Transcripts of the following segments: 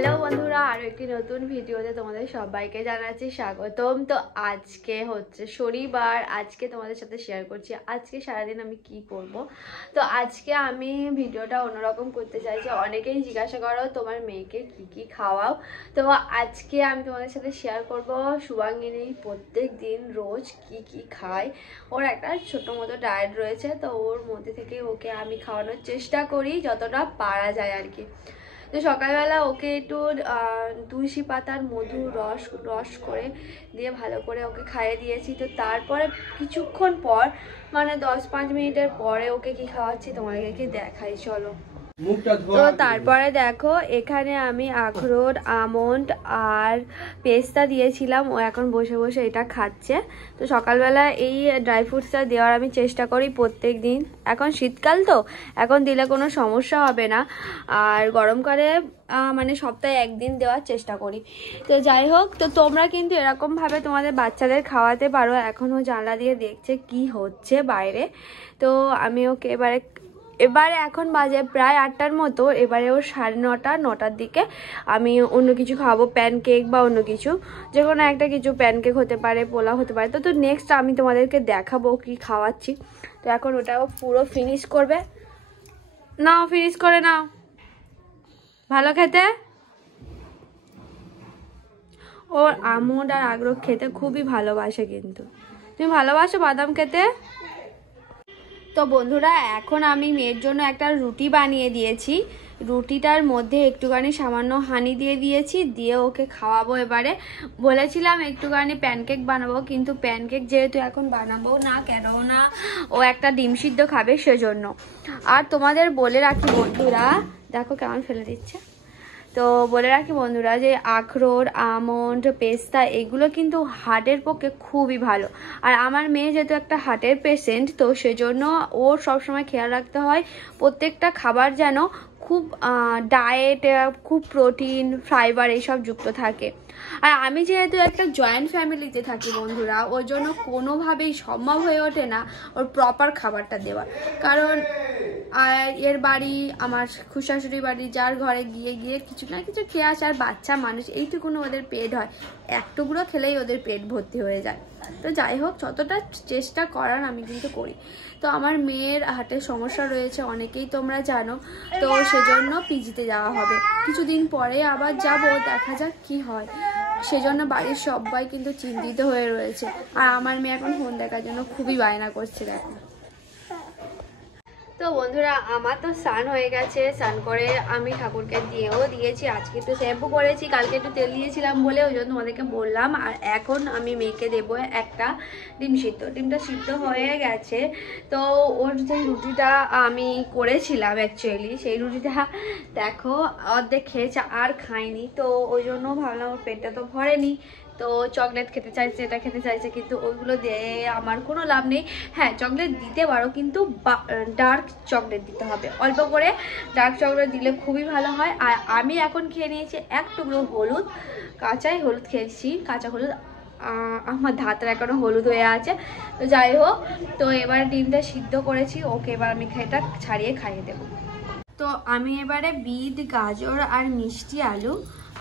Hello বন্ধুরা, আরো একটি নতুন ভিডিওতে তোমাদের সবাইকে জানাচ্ছি স্বাগতম। তো আজকে হচ্ছে শনিবার, আজকে তোমাদের সাথে শেয়ার করছি আজকে সারাদিন আমি কি করব। তো আজকে আমি ভিডিওটা অন্যরকম করতে চাইছি। অনেকেই জিজ্ঞাসা করো তোমার মেয়েকে কি কি খাওয়াও, তো আজকে আমি তোমাদের সাথে শেয়ার করব শুভাঙ্গিনী প্রত্যেক দিন রোজ কি কি খায়। ওর একটা ছোটো মতো ডায়েট রয়েছে, তো ওর মধ্যে থেকে ওকে আমি খাওয়ানোর চেষ্টা করি যতটা পারা যায় আর কি। তো সকালবেলা ওকে একটু তুলসী পাতার মধু রস করে দিয়ে ভালো করে ওকে খাইয়ে দিয়েছি। তো তারপরে কিছুক্ষণ পর মানে 10-5 মিনিটের পরে ওকে কি খাওয়াচ্ছি তোমাদেরকে দেখাই, চলো। তো তারপরে দেখো এখানে আমি আখরোট, আমন্ড আর পেস্তা দিয়েছিলাম, ও এখন বসে বসে এটা খাচ্ছে। তো সকালবেলা এই ড্রাই ফ্রুটসটা দেওয়ার আমি চেষ্টা করি প্রত্যেক দিন। এখন শীতকাল তো এখন দিলে কোনো সমস্যা হবে না, আর গরমকালে মানে সপ্তাহে একদিন দেওয়ার চেষ্টা করি। তো যাই হোক, তো তোমরা কিন্তু এরকমভাবে তোমাদের বাচ্চাদের খাওয়াতে পারো। এখনও জানলা দিয়ে দেখছে কি হচ্ছে বাইরে। তো আমি ওকে এবারে এখন বাজে প্রায় 8টার মতো, এবারে ওর 9:30-9টার দিকে আমি অন্য কিছু খাওয়াবো, প্যানকেক বা অন্য কিছু, যে কোনো একটা কিছু, প্যানকেক হতে পারে, পোলাও হতে পারে। তো নেক্সট আমি তোমাদেরকে দেখাবো কি খাওয়াচ্ছি। তো এখন ওটাও পুরো ফিনিশ করবে। নাও ফিনিশ করে নাও, ভালো খেতে। ওর আমন্ড আর আখরোট খেতে খুবই ভালোবাসে, কিন্তু তুমি ভালোবাসো বাদাম খেতে? তো বন্ধুরা, এখন আমি মেয়ের জন্য একটা রুটি বানিয়ে দিয়েছি। রুটিটার মধ্যে একটুখানি সামান্য হানি দিয়ে দিয়েছি, দিয়ে ওকে খাওয়াবো। এবারে বলেছিলাম একটুখানি প্যানকেক বানাবো, কিন্তু প্যানকেক যেহেতু এখন বানাবো না, কেননা ও একটা ডিম সিদ্ধ খাবে সেজন্য। আর তোমাদের বলে রাখি বন্ধুরা, দেখো কেমন ফেলে দিচ্ছে। তো বলে রাখি বন্ধুরা যে আখরোট, আমন্ড, পেস্তা এগুলো কিন্তু হার্টের পক্ষে খুবই ভালো। আর আমার মেয়ে যেহেতু একটা হার্টের পেশেন্ট, তো সেজন্য ওর সবসময় খেয়াল রাখতে হয় প্রত্যেকটা খাবার যেন খুব ডায়েট, খুব প্রোটিন, ফাইবার এইসব যুক্ত থাকে। আর আমি যেহেতু একটা জয়েন্ট ফ্যামিলিতে থাকি বন্ধুরা, ওর জন্য কোনোভাবেই সম্ভব হয়ে ওঠে না ওর প্রপার খাবারটা দেওয়া। কারণ এর বাড়ি, আমার খুশাশুড়ি বাড়ি, যার ঘরে গিয়ে গিয়ে কিছু না কিছু খেয়ে আসে। আর বাচ্চা মানুষ, এইটুকুনো ওদের পেট হয়, এক টুকরো খেলেই ওদের পেট ভর্তি হয়ে যায়। তো যাই হোক, যতটা চেষ্টা করার আমি কিন্তু করি। তো আমার মেয়ের হার্টের সমস্যা রয়েছে, অনেকেই তোমরা জানো। তো সেজন্য পিজিতে যাওয়া হবে কিছুদিন পরে, আবার যাব, দেখা যাক কি হয়। সেজন্য বাড়ির সবাই কিন্তু চিন্তিত হয়ে রয়েছে। আর আমার মেয়ে এখন ফোন দেখার জন্য খুবই বায়না করছে, দেখো। তো বন্ধুরা, আমার তো স্নান হয়ে গেছে। স্নান করে আমি ঠাকুরকে দিয়েও দিয়েছি। আজকে একটু শ্যাম্পু করেছি, কালকে একটু তেল দিয়েছিলাম বলে ওই জন্য তোমাদেরকে বললাম। আর এখন আমি মেয়েকে দেবো একটা ডিম সিদ্ধ। ডিমটা সিদ্ধ হয়ে গেছে। তো ওর যে রুটিটা আমি করেছিলাম অ্যাকচুয়ালি, সেই রুটিটা দেখো অর্ধেক খেয়েছে, আর খাইনি। তো ওই জন্য ভাবলাম ওর পেটটা তো ভরেনি, তো চকলেট খেতে চাইছে, এটা খেতে চাইছে, কিন্তু ওইগুলো দিয়ে আমার কোনো লাভ নেই। হ্যাঁ, চকলেট দিতে পারো, কিন্তু ডার্ক চকলেট দিতে হবে, অল্প করে ডার্ক চকলেট দিলে খুবই ভালো হয়। আর আমি এখন খেয়ে নিয়েছি এক টুকরো হলুদ, কাঁচাই হলুদ খেয়েছি, কাঁচা হলুদ। আমার ধাতটা এখনো হলুদ হয়ে আছে। তো যাই হোক, তো এবার ডিমটা সিদ্ধ করেছি, ওকে এবার আমি এটা ছাড়িয়ে খাইয়ে দেবো। তো আমি এবারে বিট, গাজর আর মিষ্টি আলু,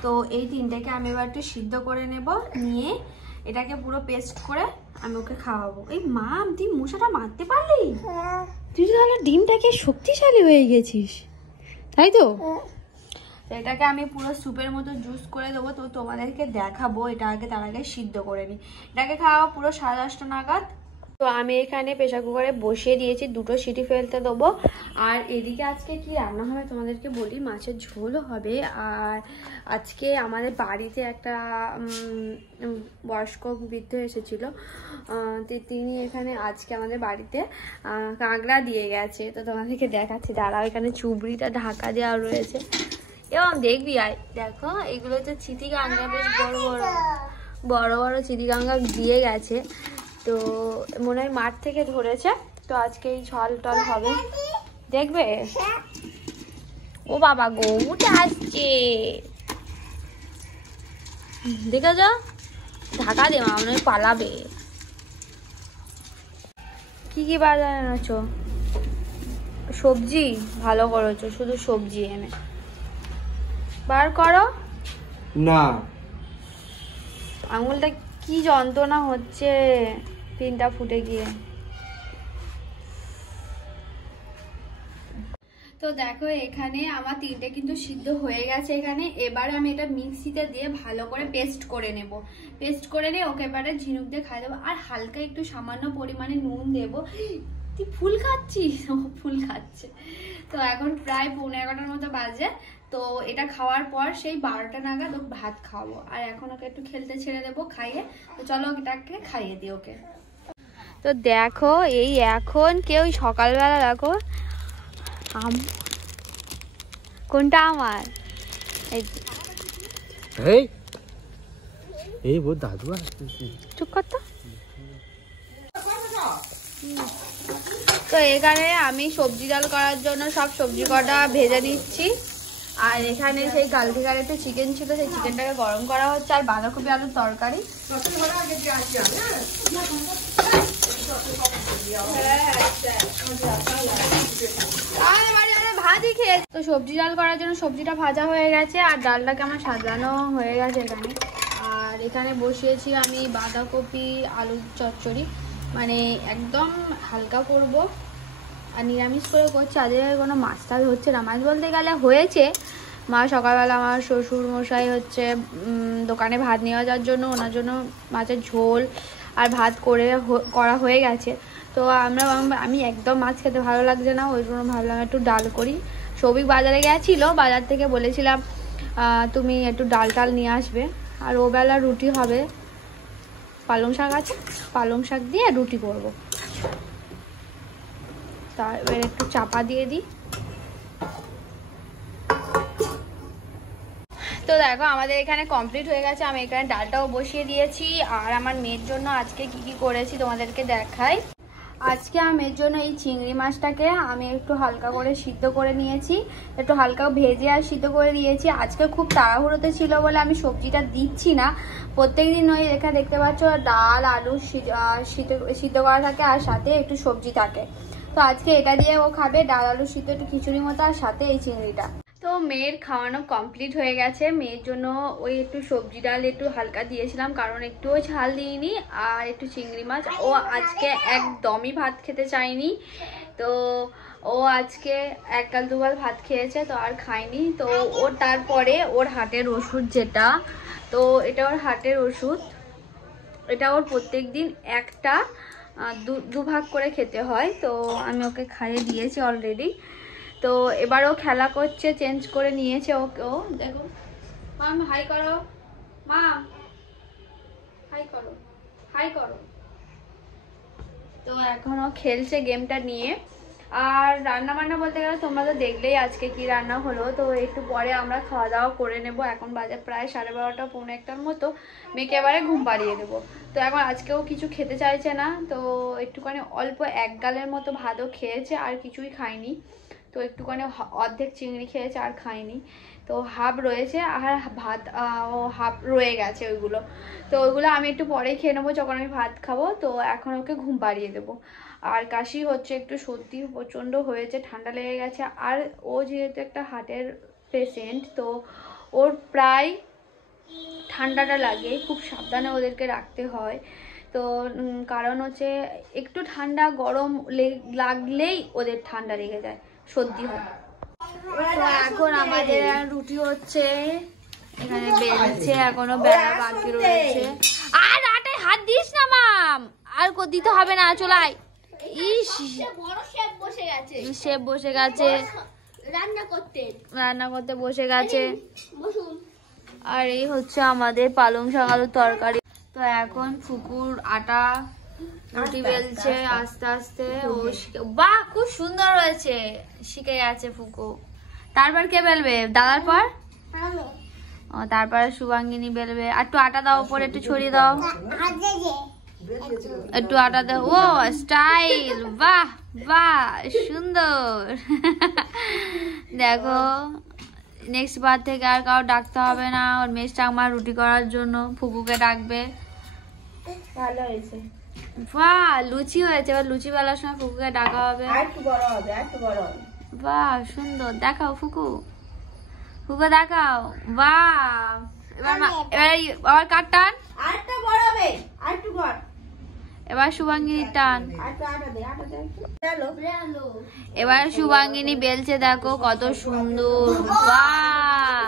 তো এই তিনটাকে আমি এবার একটু সিদ্ধ করে নেব, নিয়ে এটাকে পুরো পেস্ট করে আমি ওকে খাওয়াবো। এই মা, তুই মশাটা মারতে পারলি? তুই তাহলে ডিমটাকে শক্তিশালী হয়ে গেছিস, তাই তো? এটাকে আমি পুরো স্যুপের মতো জুস করে দেবো। তো তোমাদেরকে দেখাবো, এটা আগে তার আগে সিদ্ধ করে নিই। এটাকে খাওয়াবো পুরো 10:30 নাগাদ। তো আমি এখানে প্রেসার কুকারে বসিয়ে দিয়েছি, 2টো সিটি ফেলতে দেবো। আর এদিকে আজকে কি রান্না হবে তোমাদেরকে বলি, মাছের ঝোলও হবে। আর আজকে আমাদের বাড়িতে একটা বয়স্ক বৃদ্ধ এসেছিল, তিনি এখানে আজকে আমাদের বাড়িতে কাঁকড়া দিয়ে গেছে। তো তোমাদেরকে দেখাচ্ছি, দাঁড়াও, এখানে চুবড়িটা ঢাকা দেওয়া রয়েছে। এবং দেখবি, দেখো এগুলো তো চিতি কাঁকড়া, বেশ বড় বড় বড় চিতি কাঁকড়া দিয়ে গেছে। তো মনে হয় মাঠ থেকে ধরেছে। তো আজকে এই ছল টল হবে, দেখবে। ও বাবা গো, উঠে আসছে, দেখে যা, ঢাকা দে, মা মনে হয় পালাবে। কি কি বাজার এনেছো? সবজি? ভালো করেছো, শুধু সবজি এনে বার করো। না, আঙুলটা কি যন্ত্রণা হচ্ছে পিনটা ফুটে গিয়ে। তো দেখো এখানে আমার 3টে কিন্তু সিদ্ধ হয়ে গেছে এখানে। এবারে আমি এটা মিক্সিতে দিয়ে ভালো করে পেস্ট করে নেব। পেস্ট করে নিয়ে ওকে এবারে ঝিনুক দিয়ে খাই দেবো, আর হালকা একটু সামান্য পরিমাণে নুন দেবো। তুই ফুল খাচ্ছিস? ও ফুল খাচ্ছে। তো এখন প্রায় 11:30 মতো বাজে। তো এটা খাওয়ার পর সেই 12টা নাগাদ ওকে ভাত খাওয়াবো, আর এখন ওকে একটু খেলতে ছেড়ে দেবো খাইয়ে। তো চলো ওটাকে খাইয়ে দিই ওকে। তো দেখো এই এখন কেউ সকালবেলা দেখো কোনটা আমার এই বহুত দাদু আসছে, চুপ কর তো। তো এখানে আমি সবজি ডাল করার জন্য সব সবজি কটা ভেজে নিচ্ছি, আর এখানে সেই কালকে গাড়িতে চিকেন ছিল, সেই চিকেনটাকে গরম করা হচ্ছে, আর বাঁধাকপি আলুর তরকারি। ভাতই খেয়ে। তো সবজি ডাল করার জন্য সবজিটা ভাজা হয়ে গেছে, আর ডালটাকে আমার সাজানো হয়ে গেছে এখানে। আর এখানে বসিয়েছি আমি বাঁধাকপি আলুর চচ্চড়ি, মানে একদম হালকা করব আর নিরামিষ করে করছি। আজকে কোনো মাছ টাছ হচ্ছে না, মাছ বলতে গেলে হয়েছে। মা সকালবেলা আমার শ্বশুর মশাই হচ্ছে দোকানে ভাত নিয়ে যাওয়ার জন্য, ওনার জন্য মাছের ঝোল আর ভাত করা হয়ে গেছে। তো আমি একদম মাছ খেতে ভালো লাগছে না, ওই জন্য ভাবলাম একটু ডাল করি। সবিক বাজারে গেছিলো, বাজার থেকে বলেছিলাম তুমি একটু ডাল টাল নিয়ে আসবে, আর ওবেলা রুটি হবে। পালং শাক আছে, পালং শাক দিয়ে রুটি করব। তার এবার একটু চাপা দিয়ে দিই। তো দেখো আমাদের এখানে কমপ্লিট হয়ে গেছে, আমি এখানে ডালটাও বসিয়ে দিয়েছি। আর আমার মেয়ের জন্য আজকে কি কি করেছি তোমাদেরকে দেখাই। আজকে আমার জন্য এই চিংড়ি মাছটাকে আমি একটু হালকা করে সিদ্ধ করে নিয়েছি, একটু হালকা ভেজে আর সিদ্ধ করে দিয়েছি। আজকে খুব তাড়াহুড়োতে ছিল বলে আমি সবজিটা দিচ্ছি না। প্রত্যেকদিন ওই এখানে দেখতে পাচ্ছ ডাল আলু সিদ্ধ করা থাকে, আর সাথে একটু সবজি থাকে। তো আজকে এটা দিয়ে ও খাবে, ডাল আলু সিদ্ধ, একটু খিচুড়ি মতো, আর সাথে এই চিংড়িটা। তো মেয়ের খাওয়ানো কমপ্লিট হয়ে গেছে। মেয়ের জন্য ওই একটু সবজি ডাল একটু হালকা দিয়েছিলাম, কারণ একটুও ঝাল দিইনি, আর একটু চিংড়ি মাছ। ও আজকে একদমই ভাত খেতে চায়নি, তো ও আজকে এক গাল দুগাল ভাত খেয়েছে, তো আর খায়নি। তো ওর তারপরে ওর হার্টের ওষুধ যেটা, তো এটা ওর হার্টের ওষুধ, এটা ওর প্রত্যেক দিন একটা দুভাগ করে খেতে হয়। তো আমি ওকে খাইয়ে দিয়েছি অলরেডি। তো এবারও খেলা করছে, চেঞ্জ করে নিয়েছে ওকেও। দেখো মাম হাই করো, মাম হাই করো, হাই করো। তো এখনো খেলছে গেমটা নিয়ে। আর রান্না বান্না বলতে গেলে তোমরা তো দেখলেই আজকে কি রান্না হলো। তো একটু পরে আমরা খাওয়া দাওয়া করে নেব। এখন বাজে প্রায় 12:30 পৌনে একটার মতো। মেয়েকে এবারে ঘুম পাড়িয়ে দেবো। তো এখন আজকেও কিছু খেতে চাইছে না, তো একটুখানি অল্প এক গালের মতো ভাতও খেয়েছে, আর কিছুই খায়নি। তো একটুখানি অর্ধেক চিংড়ি খেয়েছে, আর খায়নি। তো হাফ রয়েছে, আর ভাত ও হাফ রয়ে গেছে ওইগুলো। তো ওইগুলো আমি একটু পরেই খেয়ে নেবো যখন আমি ভাত খাবো। তো এখন ওকে ঘুম পাড়িয়ে দেবো। আর কাশি হচ্ছে, একটু সর্দি প্রচণ্ড হয়েছে, ঠান্ডা লেগে গেছে। আর ও যেহেতু একটা হার্টের পেশেন্ট, তো ওর প্রায় ঠান্ডাটা লাগে, খুব সাবধানে ওদেরকে রাখতে হয়। তো কারণ হচ্ছে একটু ঠান্ডা গরম লাগলেই ওদের ঠান্ডা লেগে যায়, সর্দি হয়। তো এখন আমাদের রুটি হচ্ছে, এখানে বেলছে, এখনো বেলা বাকি রয়েছে। আর আটায় হাত দিস না মাম, আর দিতে হবে না, চলাই। ইস শেফ বসে গেছে রান্না করতে বসে গেছে। আর এই হচ্ছে আমাদের পালং শাক আলুর তরকারি। তো এখন ফুকুর আটা রুটি বেলছে আস্তে আস্তে। ও বাহ, খুব সুন্দর হয়েছে, শিখে গেছে ফুকু। তারপর কে বেলবে? দাদার পর ও, তারপরে শুভাঙ্গিনী বেলবে। আর একটু আটা দাও, উপরে একটু ছড়িয়ে দাও, একটু আটা দাও। ও স্টাইল, বাহ বাহ, সুন্দর। দেখো নেক্সট বার থেকে আর কারো ডাকতে হবে না, ওর মেজটা আমার রুটি করার জন্য ফুকুকে ডাকবে। ভালো হয়েছে, বাহ লুচি হয়েছে। এবার লুচি বেলার সময় ফুকুকে ডাকা হবে। বাহ সুন্দর, দেখাও ফুকু, ফুকু দেখাও। বাহ এবার কার টান? আরেকটা বড় হবে, আরেকটু বড়। এবার শুভাঙ্গিনীর টান। এবার শুভাঙ্গিনী বেলছে, দেখো কত সুন্দর। বাহ,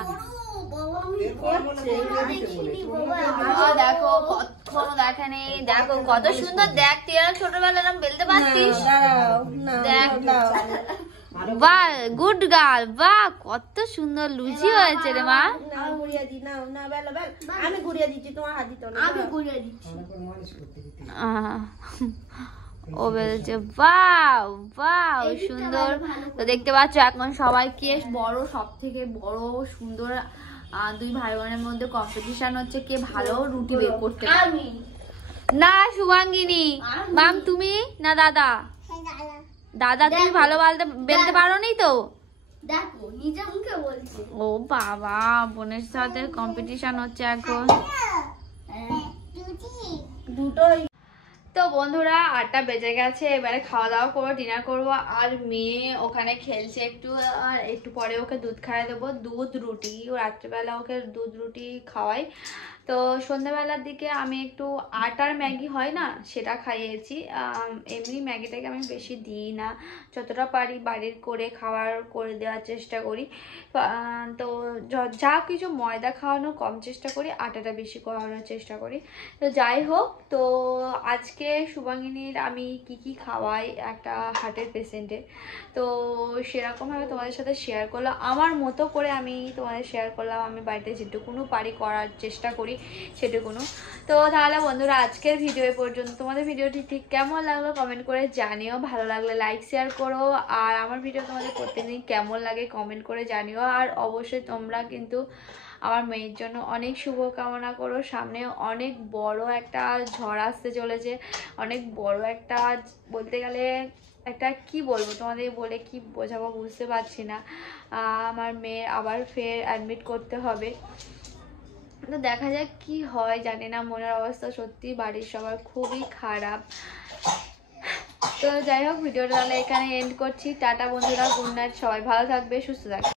দেখো কতক্ষণ দেখেনি, দেখো কত সুন্দর। দেখ তুই আর ছোটবেলা এরকম বেলতে পারতিস। দেখ, বাহ গুড গার্ল, বাহ কত সুন্দর লুচি হয়েছে রে মা। আমি ঘুরিয়ে দিচ্ছি, তোমার হাত দিতে না, আমি ঘুরিয়ে দিচ্ছি। ও বেলছে, বাহ বাহ সুন্দর। তো দেখতে পাচ্ছ এখন সবাই কে বড়, সব থেকে বড় সুন্দর। দুই ভাই বোনের মধ্যে কম্পিটিশন হচ্ছে কে ভালো রুটি বের করতে পারে। না শুভাঙ্গিনী মাম, তুমি না দাদা? দাদা তুমি ভালো বেলতে পারো নি তো? দেখো নিজে মুখে বলছে। ও বাবা, বোনের সাথে কম্পিটিশন হচ্ছে এখন। দুটোই। তো বন্ধুরা 8টা বেজে গেছে, এবারে খাওয়া দাওয়া করবো, ডিনার করবো। আর মেয়ে ওখানে খেলছে একটু, আর একটু পরে ওকে দুধ খাইয়ে দেবো, দুধ রুটি। রাত্রিবেলা ওকে দুধ রুটি খাওয়াই। তো সন্ধ্যাবেলার দিকে আমি একটু আটার ম্যাগি হয় না, সেটা খাইয়েছি। এমনি ম্যাগিটাকে আমি বেশি দিই না, যতটা পারি বাড়ির করে দেওয়ার চেষ্টা করি। তো যা কিছু ময়দা খাওয়ানো কম চেষ্টা করি, আটাটা বেশি খাওয়ানোর চেষ্টা করি। তো যাই হোক, তো আজকে শুভাঙ্গিনীর আমি কি খাওয়াই একটা হার্টের পেশেন্টের, তো সেরকমভাবে তোমাদের সাথে শেয়ার করলাম। আমার মতো করে আমি তোমাদের শেয়ার করলাম, আমি বাড়িতে যেটুকুনো পারি করার চেষ্টা করি সেটুকুনো। তো তাহলে বন্ধুরা আজকের ভিডিও পর্যন্ত। তোমাদের ভিডিওটি ঠিক কেমন লাগলো কমেন্ট করে জানিও, ভালো লাগলে লাইক শেয়ার করো। আর আমার ভিডিও তোমাদের প্রত্যেকদিন কেমন লাগে কমেন্ট করে জানিও। আর অবশ্যই তোমরা কিন্তু আমার মেয়ের জন্য অনেক শুভকামনা করো। সামনে অনেক বড় একটা ঝড় আসতে চলেছে, অনেক বড় একটা, বলতে গেলে একটা কি বলবো তোমাদের বলে কি বোঝাবো বুঝতে পারছি না। আমার মেয়ে আবার ফের অ্যাডমিট করতে হবে। তো দেখা যাক কি হয়, জানি না। মনের অবস্থা সত্যি বাড়ির সবার খুবই খারাপ। তো যাই হোক, ভিডিওটা তাহলে এখানে এন্ড করছি। টাটা বন্ধুরা, গুড নাইট, সবাই ভালো থাকবে, সুস্থ থাকবে।